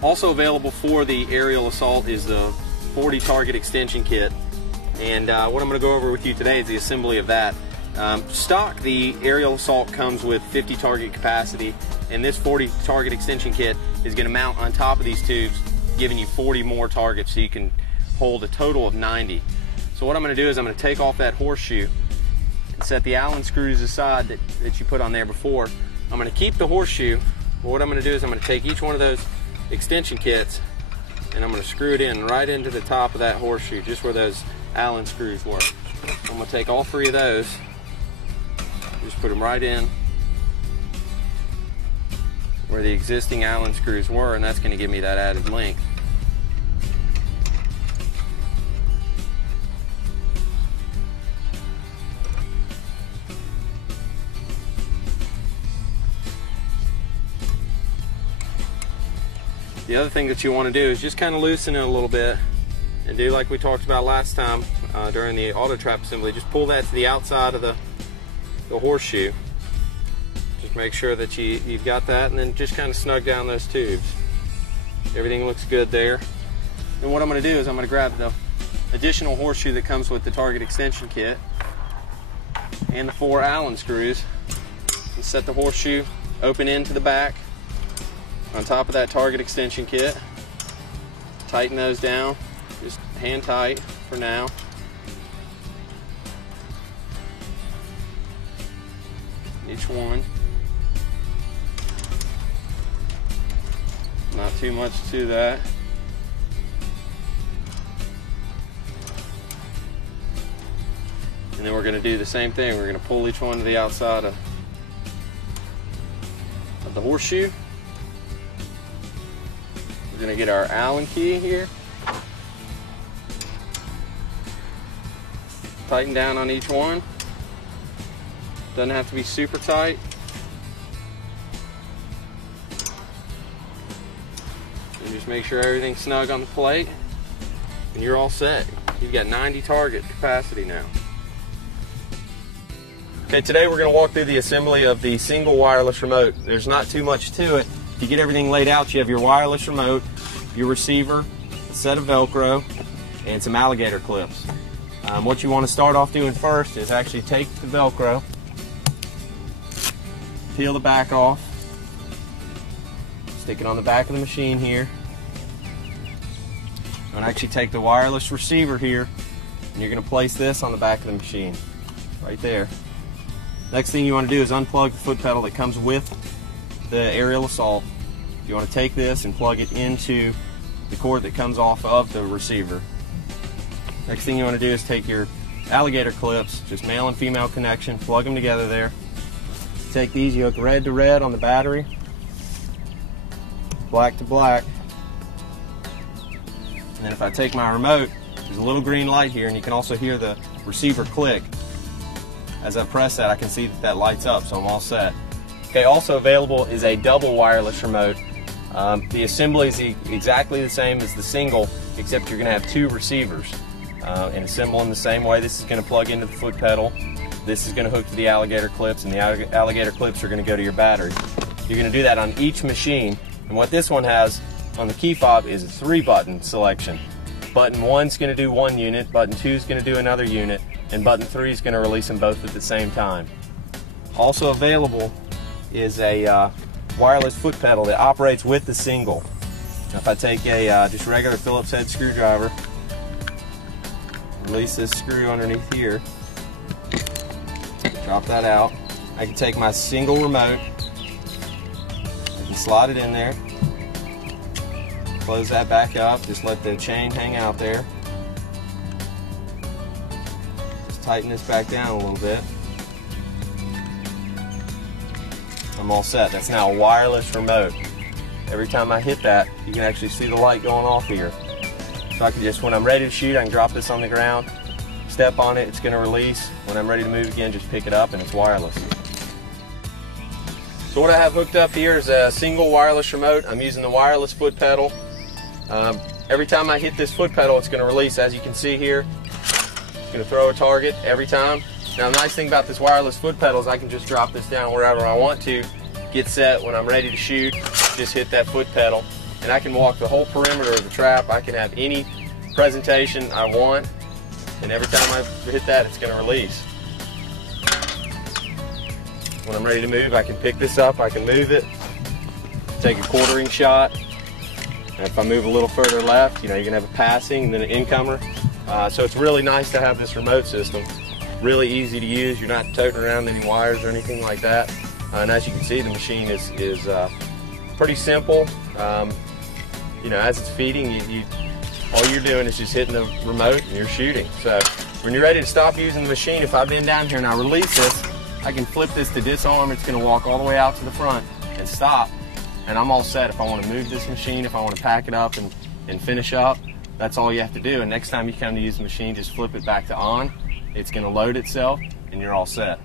Also available for the aerial assault is the 40 target extension kit, and what I'm going to go over with you today is the assembly of that. Stock, the aerial assault comes with 50 target capacity, and this 40 target extension kit is going to mount on top of these tubes, giving you 40 more targets, so you can hold a total of 90. So what I'm going to do is I'm going to take off that horseshoe and set the Allen screws aside that you put on there before. I'm going to keep the horseshoe, but what I'm going to do is I'm going to take each one of those extension kits and I'm going to screw it in right into the top of that horseshoe, just where those Allen screws were. I'm going to take all 3 of those, just put them right in where the existing Allen screws were, and that's going to give me that added length. The other thing that you want to do is just kind of loosen it a little bit and do like we talked about last time during the auto trap assembly. Just pull that to the outside of the horseshoe. Just make sure that you've got that, and then just kind of snug down those tubes. Everything looks good there. And what I'm going to do is I'm going to grab the additional horseshoe that comes with the target extension kit and the 4 Allen screws and set the horseshoe open end to the back on top of that target extension kit. Tighten those down, just hand tight for now. Each one. Not too much to that. And then we're going to do the same thing. We're going to pull each one to the outside of the horseshoe. We're going to get our Allen key here. Tighten down on each one. Doesn't have to be super tight. And just make sure everything's snug on the plate, and you're all set. You've got 90 target capacity now. Okay, today we're going to walk through the assembly of the single wireless remote. There's not too much to it. If you get everything laid out, you have your wireless remote, your receiver, a set of Velcro, and some alligator clips. What you want to start off doing first is actually take the Velcro, peel the back off, stick it on the back of the machine here, and actually take the wireless receiver here, and you're going to place this on the back of the machine, right there. Next thing you want to do is unplug the foot pedal that comes with the aerial assault. You want to take this and plug it into the cord that comes off of the receiver. Next thing you want to do is take your alligator clips, just male and female connection, plug them together there. Take these, you hook red to red on the battery, black to black. And then if I take my remote, there's a little green light here, and you can also hear the receiver click. As I press that, I can see that lights up, so I'm all set. Okay, also available is a double wireless remote. The assembly is exactly the same as the single, except you're going to have 2 receivers and assemble in the same way. This is going to plug into the foot pedal. This is going to hook to the alligator clips, and the alligator clips are going to go to your battery. You're going to do that on each machine, and what this one has on the key fob is a 3-button selection. Button 1's going to do 1 unit, button 2 is going to do another unit, and button 3 is going to release them both at the same time. Also available is a wireless foot pedal that operates with the single. Now if I take a just regular Phillips head screwdriver, release this screw underneath here, drop that out, I can take my single remote, I can slide it in there, close that back up, just let the chain hang out there. Just tighten this back down a little bit. I'm all set. That's now a wireless remote. Every time I hit that, you can actually see the light going off here. So I can just, when I'm ready to shoot, I can drop this on the ground, step on it, it's going to release. When I'm ready to move again, just pick it up and it's wireless. So what I have hooked up here is a single wireless remote. I'm using the wireless foot pedal. Every time I hit this foot pedal, it's going to release. As you can see here, it's going to throw a target every time. Now the nice thing about this wireless foot pedal is I can just drop this down wherever I want to, get set. When I'm ready to shoot, just hit that foot pedal and I can walk the whole perimeter of the trap. I can have any presentation I want, and every time I hit that, it's going to release. When I'm ready to move, I can pick this up, I can move it, take a quartering shot, and if I move a little further left, you know, you're going to have a passing and then an incomer. So it's really nice to have this remote system. Really easy to use. You're not toting around any wires or anything like that. And as you can see, the machine is pretty simple. You know, as it's feeding, all you're doing is just hitting the remote and you're shooting. So when you're ready to stop using the machine, if I bend down here and I release this, I can flip this to disarm. It's going to walk all the way out to the front and stop. And I'm all set. If I want to move this machine, if I want to pack it up and finish up, that's all you have to do. And next time you come to use the machine, just flip it back to on. It's going to load itself and you're all set.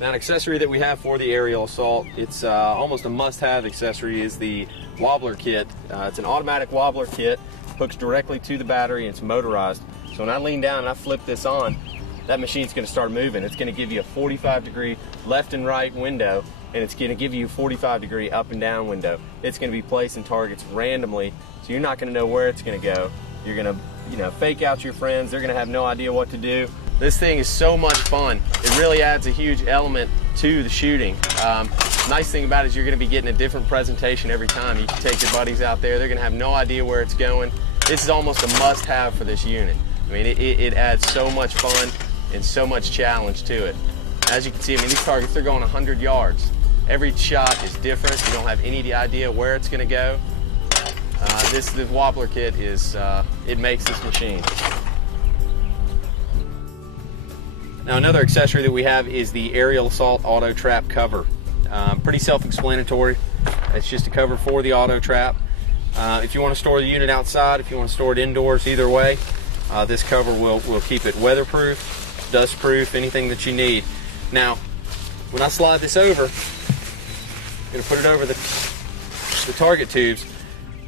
Now, an accessory that we have for the aerial assault, it's almost a must-have accessory, is the wobbler kit. It's an automatic wobbler kit, hooks directly to the battery, and it's motorized. So when I lean down and I flip this on, that machine's going to start moving. It's going to give you a 45-degree left and right window, and it's going to give you a 45-degree up and down window. It's going to be placing targets randomly, so you're not going to know where it's going to go. You're going to, you know, fake out your friends. They're going to have no idea what to do. This thing is so much fun. It really adds a huge element to the shooting. Nice thing about it is you're going to be getting a different presentation every time. You can take your buddies out there. They're going to have no idea where it's going. This is almost a must-have for this unit. I mean, it adds so much fun and so much challenge to it. As you can see, I mean, these targets, they're going 100 yards. Every shot is different. You don't have any idea where it's going to go. The wobbler kit is, it makes this machine. Now, another accessory that we have is the Aerial Assault Auto Trap cover. Pretty self-explanatory. It's just a cover for the auto trap. If you want to store the unit outside, if you want to store it indoors, either way, this cover will keep it weatherproof, dustproof, anything that you need. Now, when I slide this over, I'm going to put it over the target tubes.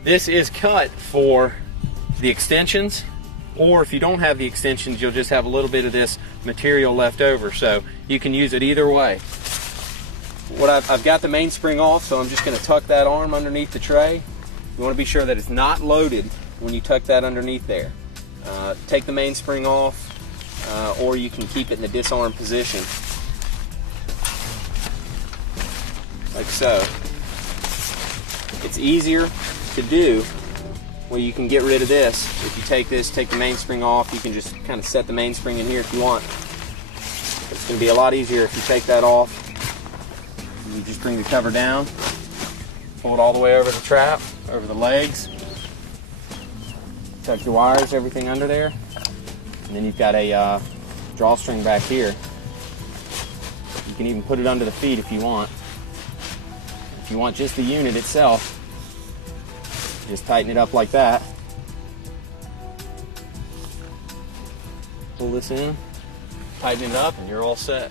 This is cut for the extensions, or if you don't have the extensions, you'll just have a little bit of this material left over, so you can use it either way. I've got the mainspring off, so I'm just going to tuck that arm underneath the tray. You want to be sure that it's not loaded when you tuck that underneath there. Take the mainspring off, or you can keep it in the disarm position, like so. It's easier to do where you can get rid of this. If you take the mainspring off, you can just kind of set the mainspring in here if you want. It's going to be a lot easier if you take that off. You just bring the cover down, pull it all the way over the trap, over the legs, tuck your wires, everything under there, and then you've got a drawstring back here. You can even put it under the feet if you want. If you want just the unit itself, just tighten it up like that. Pull this in, tighten it up, and you're all set.